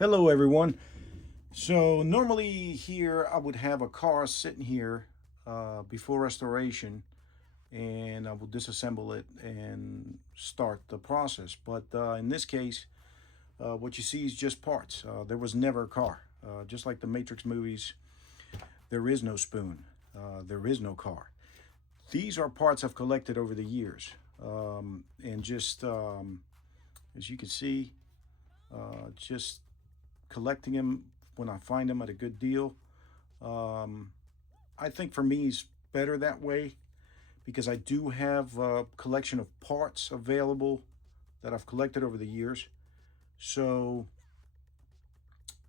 Hello everyone. So normally here I would have a car sitting here before restoration, and I will disassemble it and start the process. But in this case, what you see is just parts. There was never a car. Just like the Matrix movies, there is no spoon. There is no car. These are parts I've collected over the years. And just as you can see, just collecting them when I find them at a good deal. Um, I think for me it's better that way because I do have a collection of parts available that I've collected over the years. So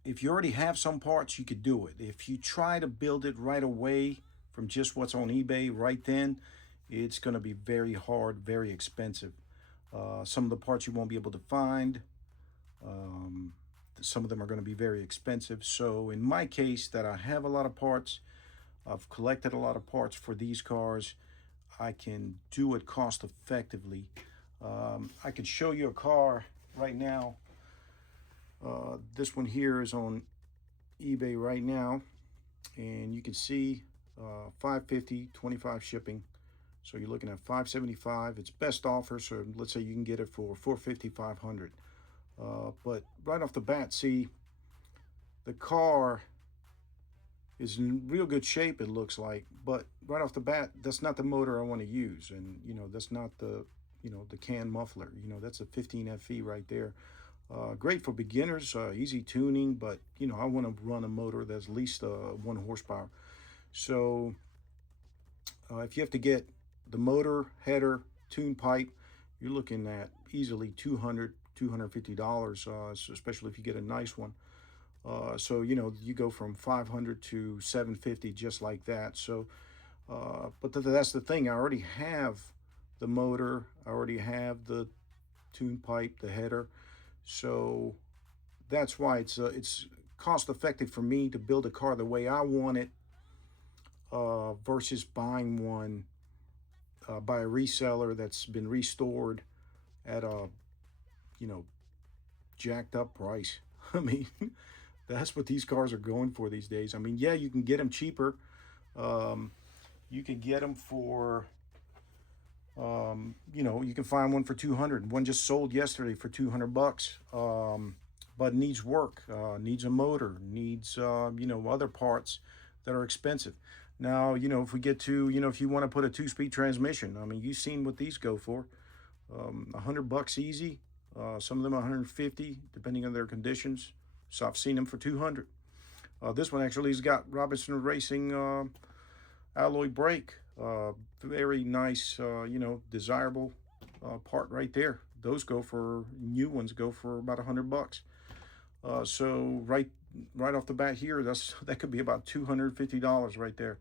if you already have some parts, you could do it. If you try to build it right away from just what's on eBay right then, it's going to be very hard, very expensive. Some of the parts you won't be able to find. Um, some of them are going to be very expensive. So in my case, that I have a lot of parts, I've collected a lot of parts for these cars. I can do it cost effectively. I can show you a car right now. This one here is on eBay right now, and you can see 550, 25 shipping. So you're looking at 575. It's best offer, so let's say you can get it for 450, 500. But right off the bat, see, the car is in real good shape, it looks like, but right off the bat, that's not the motor I want to use. And, that's not the can muffler. That's a 15 FE right there. Great for beginners, easy tuning, but, I want to run a motor that's at least 1 horsepower. So if you have to get the motor, header, tune pipe, you're looking at easily $200, $250, especially if you get a nice one. So you go from 500 to 750 just like that. So, but that's the thing. I already have the motor. I already have the tune pipe, the header. So that's why it's cost effective for me to build a car the way I want it, versus buying one by a reseller that's been restored at a you know jacked up price. I mean, that's what these cars are going for these days. I mean, yeah, you can get them cheaper. Um, you can get them for, you can find one for 200. One just sold yesterday for 200 bucks. But needs work, needs a motor, needs, other parts that are expensive. Now, if we get to, if you want to put a 2-speed transmission, I mean, you've seen what these go for. 100 bucks easy. Some of them 150, depending on their conditions. So I've seen them for 200. This one actually has got Robinson Racing alloy brake. Very nice, desirable part right there. Those go for, new ones go for about 100 bucks. So right off the bat here, that could be about $250 right there,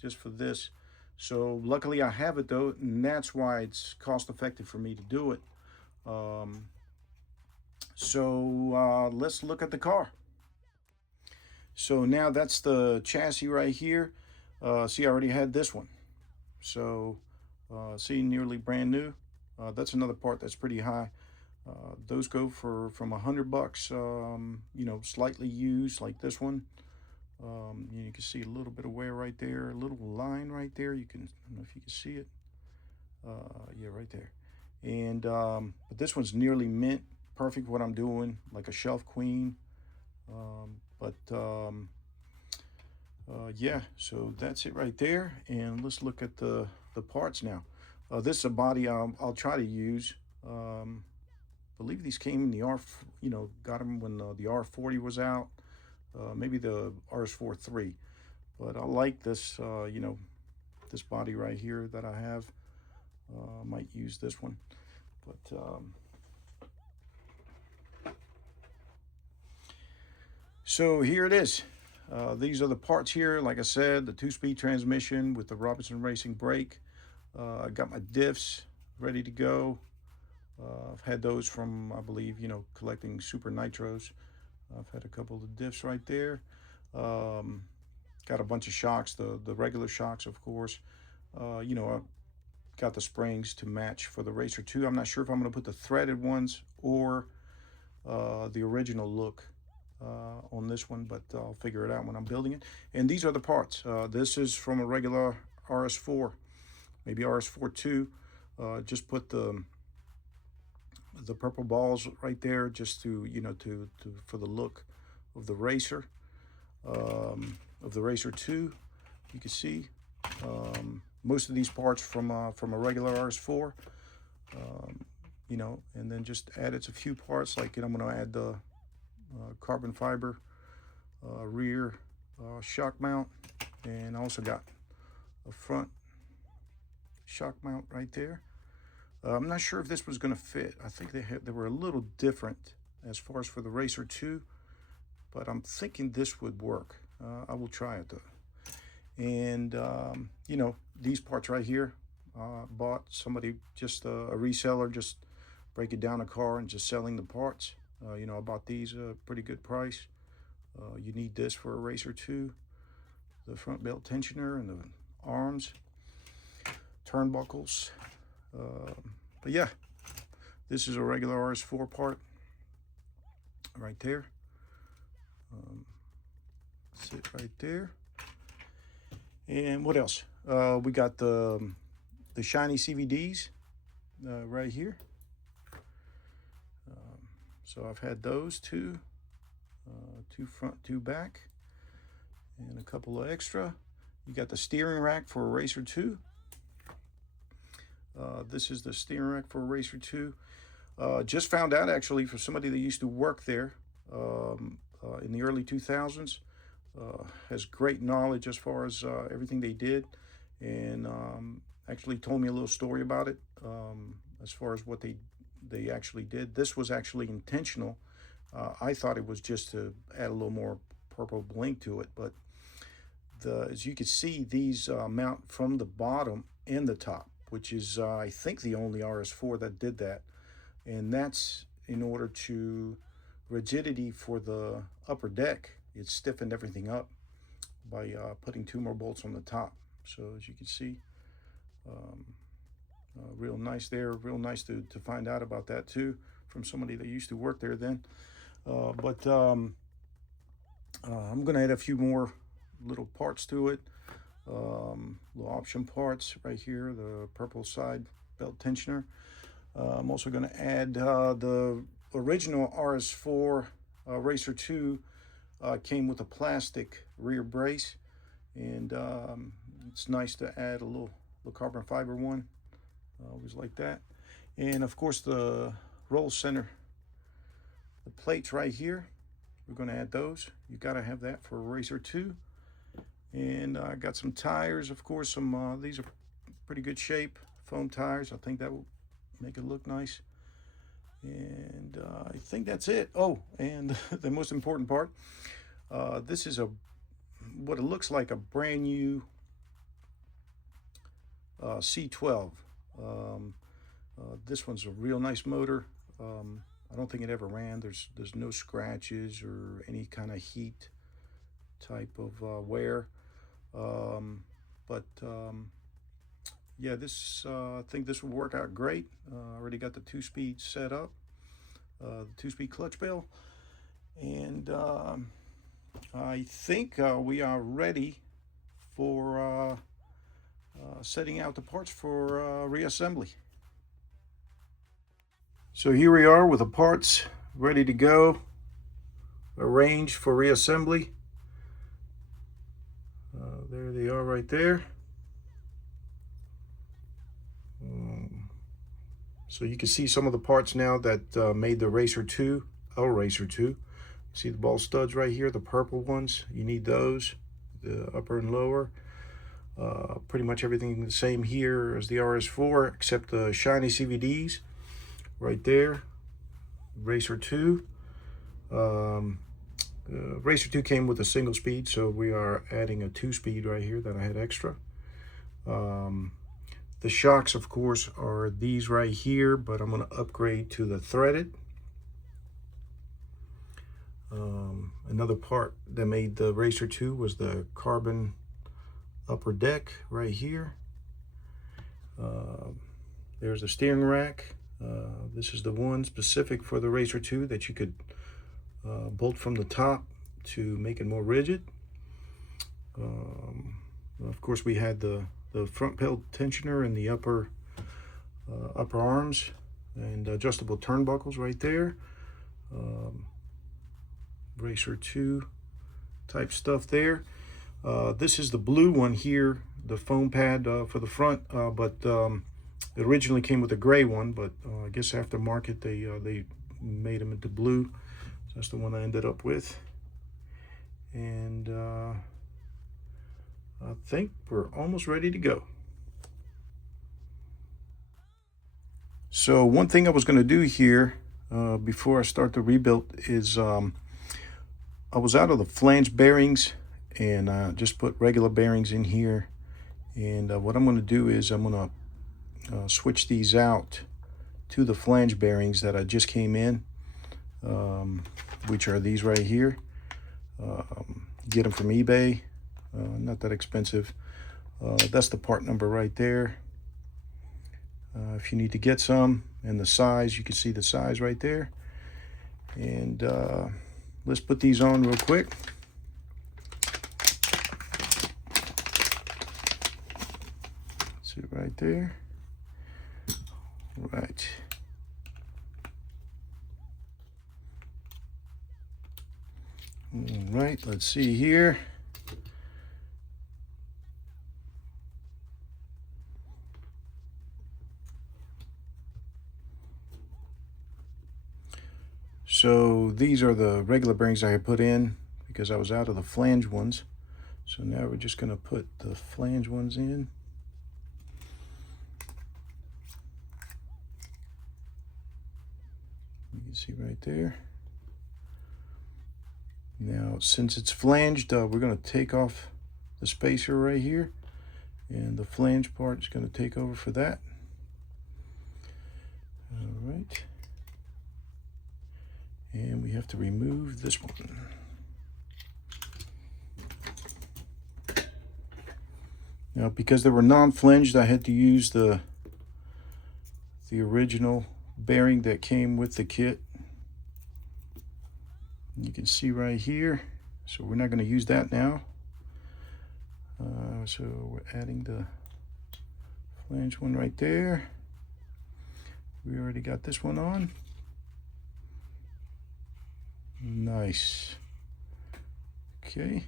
just for this. So luckily I have it though, and that's why it's cost effective for me to do it. So let's look at the car. So now that's the chassis right here. See, I already had this one. So see, nearly brand new. That's another part that's pretty high. Those go for from 100 bucks. Slightly used like this one. You can see a little bit of wear right there, a little line right there. I don't know if you can see it. Yeah, right there. And but this one's nearly mint, perfect for what I'm doing, like a shelf queen. Yeah, so that's it right there. And let's look at the parts now. This is a body I'll try to use. Believe these came in the got them when the R40 was out. Maybe the RS4 but I like this, this body right here that I have. I might use this one, but so here it is. These are the parts here. Like I said, the 2-speed transmission with the Robinson Racing brake. I got my diffs ready to go. I've had those from, I believe, collecting Super Nitros. I've had a couple of diffs right there. Got a bunch of shocks, the regular shocks, of course. I got the springs to match for the Racer 2. I'm not sure if I'm going to put the threaded ones or the original look on this one, but I'll figure it out when I'm building it. And these are the parts. This is from a regular RS4, maybe RS4 2. Just put the purple balls right there, just to, you know, to for the look of the racer, of the Racer 2. You can see most of these parts from a regular RS4. You know, and then just added a few parts, like, you know, I'm going to add the carbon fiber rear shock mount, and I also got a front shock mount right there. I'm not sure if this was going to fit. I think they were a little different as far as for the Racer 2, but I'm thinking this would work. I will try it though. And you know, these parts right here, bought somebody, just a reseller, just breaking down a car and just selling the parts. You know, I bought these at a pretty good price. You need this for a Racer 2, the front belt tensioner and the arms, turnbuckles. But yeah, this is a regular RS4 part right there. Sit right there. And what else? We got the shiny CVDs right here. So I've had those two front, two back, and a couple of extra. You got the steering rack for a Racer 2. This is the steering rack for a Racer 2. Just found out, actually, for somebody that used to work there in the early 2000s. Has great knowledge as far as everything they did, and actually told me a little story about it, as far as what they actually did. This was actually intentional. I thought it was just to add a little more purple blink to it, but as you can see, these mount from the bottom and the top, which is I think the only RS4 that did that, and that's in order to rigidity for the upper deck. It stiffened everything up by putting 2 more bolts on the top. So as you can see, real nice there. Real nice to find out about that too, from somebody that used to work there then. But I'm gonna add a few more little parts to it, little option parts right here, the purple side belt tensioner. I'm also gonna add the original RS4 Racer 2 came with a plastic rear brace, and it's nice to add a little carbon fiber one. Always like that. And of course the roll center, the plates right here, we're going to add those. You got to have that for a Racer 2. And I got some tires, of course. These are pretty good shape, foam tires. I think that will make it look nice. And I think that's it. Oh, and the most important part, this is what it looks like a brand new C12. This one's a real nice motor. I don't think it ever ran. There's no scratches or any kind of heat type of wear. Yeah, I think this will work out great. Already got the 2-speed set up, the 2-speed clutch bell, and I think we are ready for setting out the parts for reassembly. So here we are with the parts ready to go, arranged for reassembly. There they are right there. So you can see some of the parts now that made the Racer 2, our Racer 2. See the ball studs right here, the purple ones. You need those, the upper and lower. Pretty much everything the same here as the RS4, except the shiny CVDs right there. Racer 2. Racer 2 came with a single speed, so we are adding a 2-speed right here that I had extra. The shocks, of course, are these right here, but I'm going to upgrade to the threaded. Another part that made the Racer 2 was the carbon upper deck right here. There's a steering rack. This is the one specific for the Racer 2 that you could bolt from the top to make it more rigid. Of course, we had the front pedal tensioner and the upper arms and adjustable turnbuckles right there. Racer 2 type stuff there. This is the blue one here, the foam pad for the front, but it originally came with a gray one, but I guess aftermarket they made them into blue. So that's the one I ended up with. And I think we're almost ready to go. So one thing I was going to do here before I start the rebuild is I was out of the flange bearings, and I just put regular bearings in here. And what I'm going to do is I'm going to switch these out to the flange bearings that I just came in, which are these right here. Get them from eBay, not that expensive. That's the part number right there. If you need to get some, and the size, you can see the size right there. And let's put these on real quick. See it right there. Right. All right, let's see here. So these are the regular bearings I had put in because I was out of the flange ones. So now we're just going to put the flange ones in. You can see right there. Now, since it's flanged, we're going to take off the spacer right here, and the flange part is going to take over for that. All right. And we have to remove this one. Now, because they were non-flanged, I had to use the original bearing that came with the kit. You can see right here. So we're not going to use that now. So we're adding the flange one right there. We already got this one on. Nice. Okay.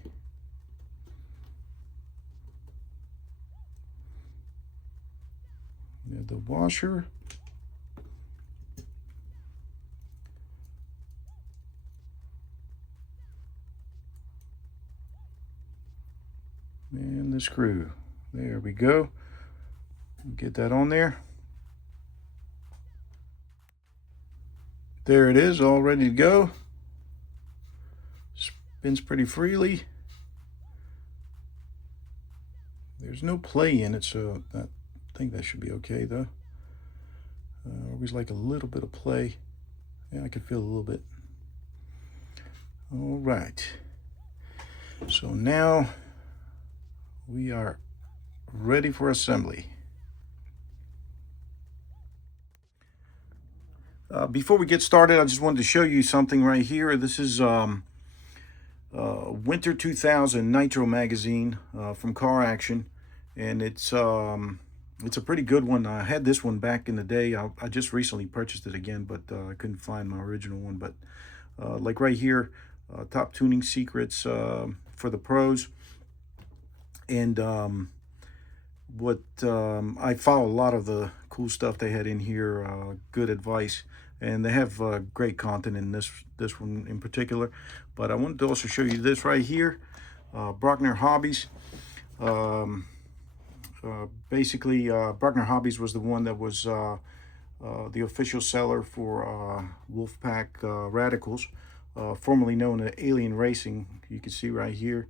Now the washer. And the screw. There we go. Get that on there. There it is, all ready to go. Spins pretty freely. There's no play in it, so I think that should be okay though. Always like a little bit of play. Yeah, I can feel a little bit. All right. So now we are ready for assembly. Before we get started, I just wanted to show you something right here. This is Winter 2000 Nitro magazine from Car Action, and it's a pretty good one. I had this one back in the day. I just recently purchased it again, but I couldn't find my original one. But like right here, top tuning secrets for the pros. And I follow a lot of the cool stuff they had in here, good advice, and they have great content in this one in particular. But I wanted to also show you this right here, Brockner Hobbies. Basically, Brockner Hobbies was the one that was the official seller for Wolfpack Radicals, formerly known as Alien Racing. You can see right here.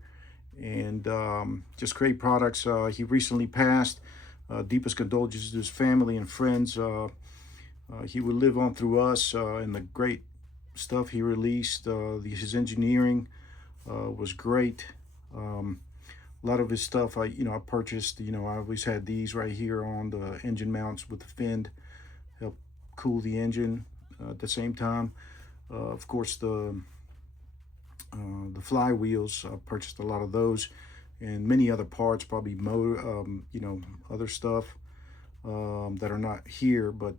And just great products. He recently passed. Deepest condolences to his family and friends. He would live on through us, and the great stuff he released. His engineering was great. A lot of his stuff I purchased. I always had these right here on the engine mounts with the fin, help cool the engine at the same time. Of course, the The flywheels, I purchased a lot of those, and many other parts, probably motor, other stuff that are not here. But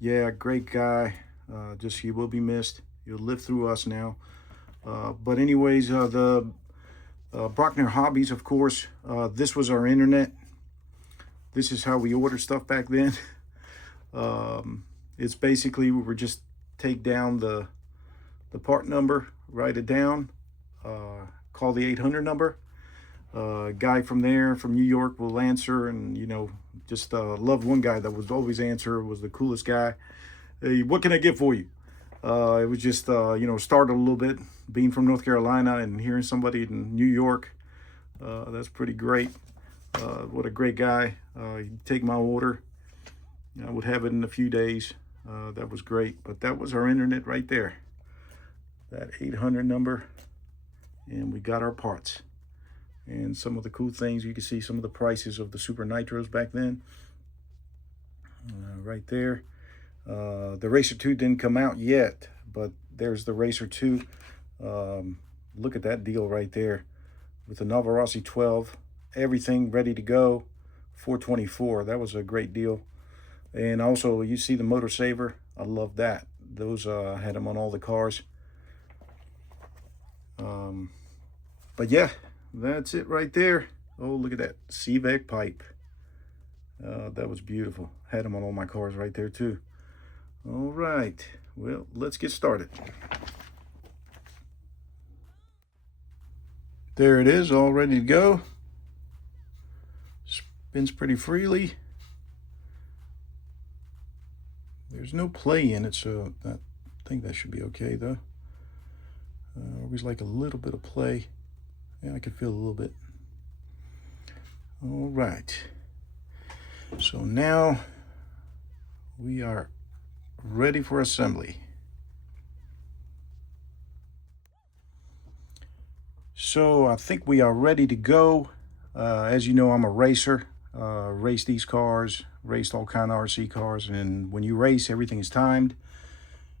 yeah, great guy. Just he will be missed. He'll live through us now. But anyways, the Brockner Hobbies, of course, this was our internet. This is how we ordered stuff back then. It's basically, we would just take down the part number, write it down, call the 800 number. Guy from there, from New York, will answer, and just loved one guy that was always answer, was the coolest guy. Hey, what can I get for you? It was just, started a little bit, being from North Carolina and hearing somebody in New York. That's pretty great. What a great guy. He'd take my order. I would have it in a few days. That was great. But that was our internet right there. That 800 number. And we got our parts. And some of the cool things, you can see some of the prices of the Super Nitros back then. Right there. The Racer 2 didn't come out yet, but there's the Racer 2. Look at that deal right there with the Navarossi 12, everything ready to go. 424, that was a great deal. And also, you see the Motor Saver, I love that. Those had them on all the cars. But yeah, that's it right there. Oh, look at that CVEC pipe. That was beautiful. Had them on all my cars right there too. All right, well, let's get started. There it is, all ready to go. Spins pretty freely. There's no play in it, so I think that should be okay though. Always like a little bit of play. Yeah, I can feel a little bit. All right. So now we are ready for assembly. So I think we are ready to go. As you know, I'm a racer. Race these cars, raced all kind of RC cars, and when you race, everything is timed.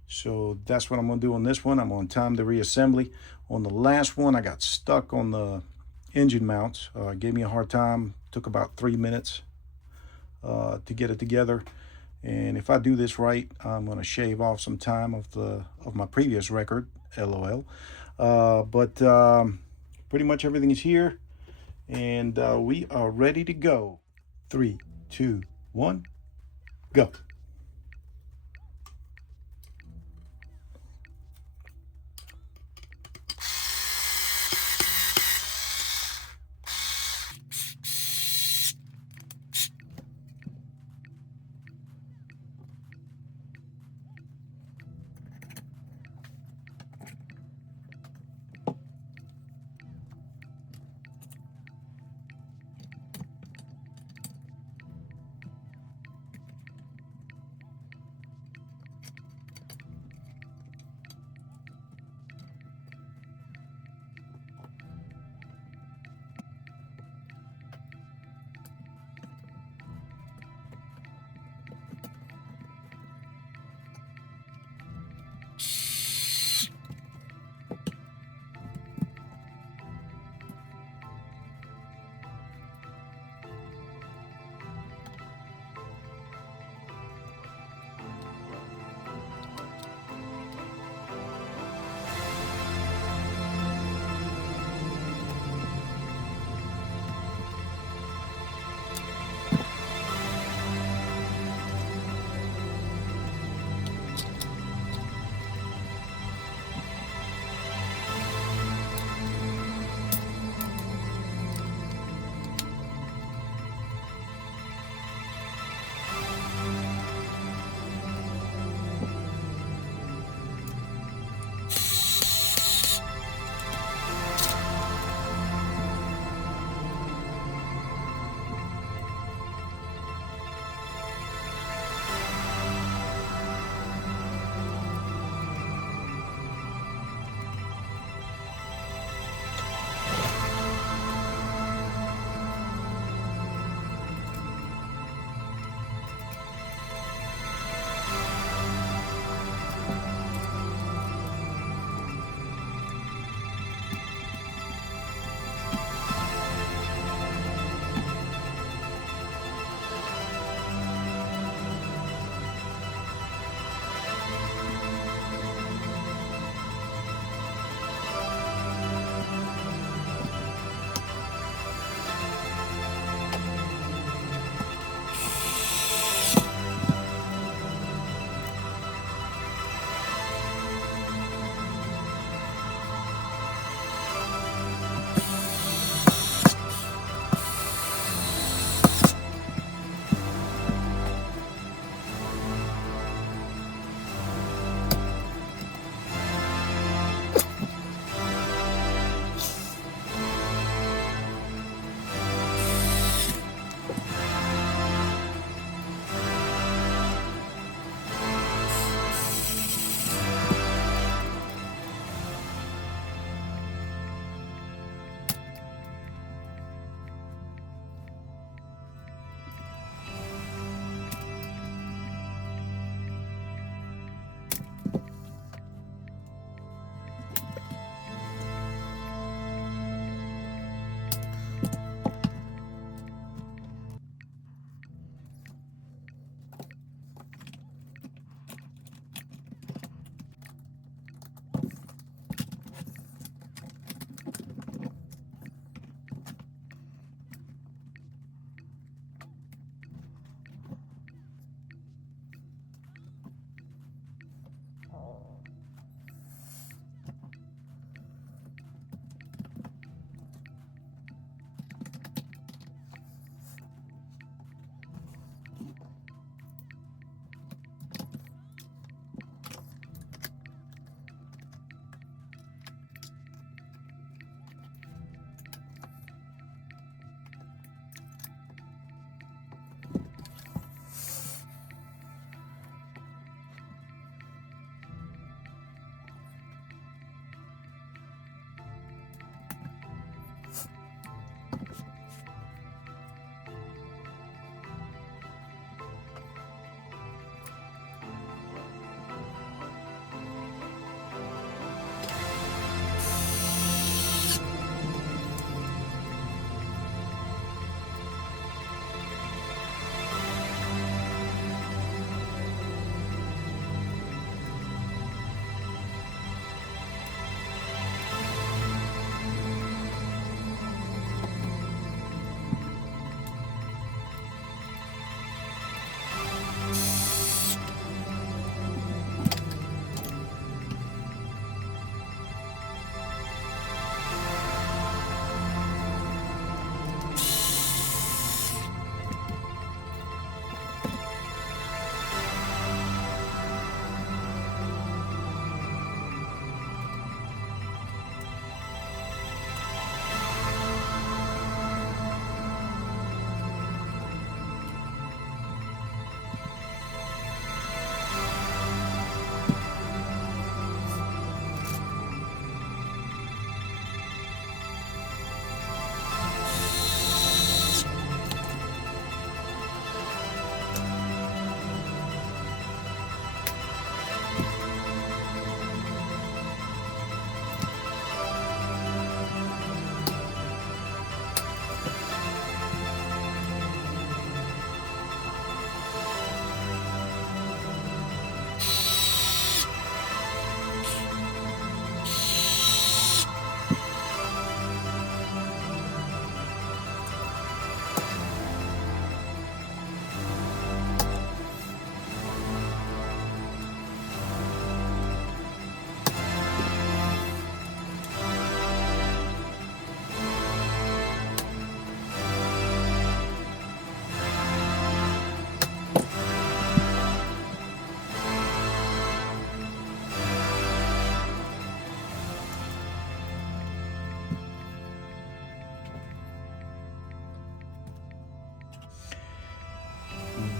So that's what I'm going to do on this one. I'm going to time the reassembly. On the last one, I got stuck on the engine mounts. Gave me a hard time. Took about 3 minutes to get it together. And if I do this right, I'm going to shave off some time of my previous record, LOL. But pretty much everything is here, and we are ready to go. 3, 2, 1, go.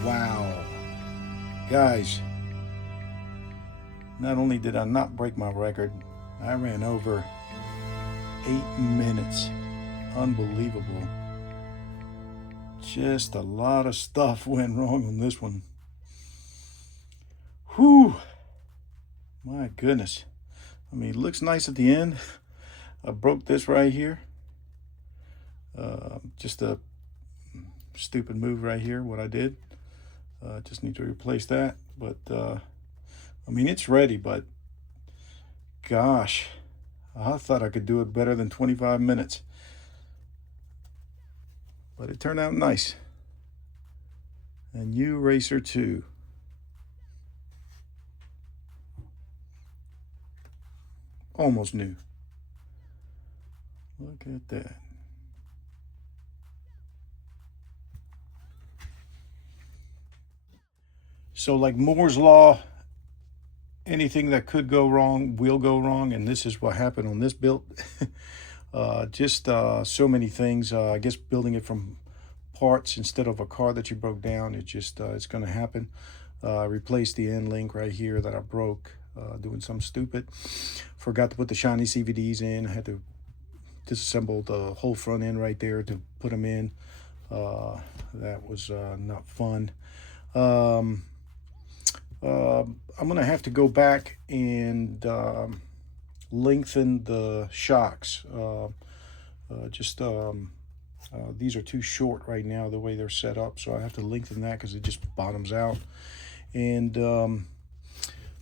Wow. Guys, not only did I not break my record, I ran over 8 minutes. Unbelievable. Just a lot of stuff went wrong on this one. Whew. My goodness. I mean, it looks nice at the end. I broke this right here. Just a stupid move right here, what I did. Just need to replace that. But, I mean, it's ready, but gosh, I thought I could do it better than 25 minutes. But it turned out nice. A new Racer 2. Almost new. Look at that. So like Moore's Law, anything that could go wrong will go wrong, and this is what happened on this build. Just so many things. I guess building it from parts instead of a car that you broke down, it just it's going to happen. I replaced the end link right here that I broke doing something stupid. Forgot to put the shiny CVDs in. I had to disassemble the whole front end right there to put them in. That was not fun. I'm gonna have to go back and lengthen the shocks. These are too short right now the way they're set up, so I have to lengthen that because it just bottoms out. And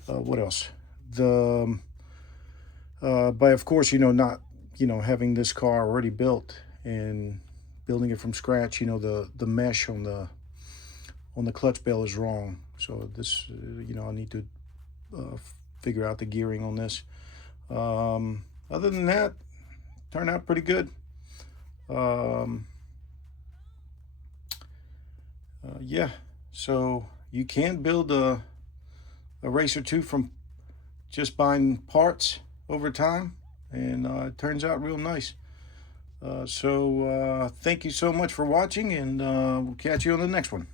what else? But of course, not having this car already built and building it from scratch, the mesh on the clutch bell is wrong. So this, I need to figure out the gearing on this. Other than that, turned out pretty good. Yeah, so you can build a Racer 2 from just buying parts over time, and it turns out real nice. So thank you so much for watching, and we'll catch you on the next one.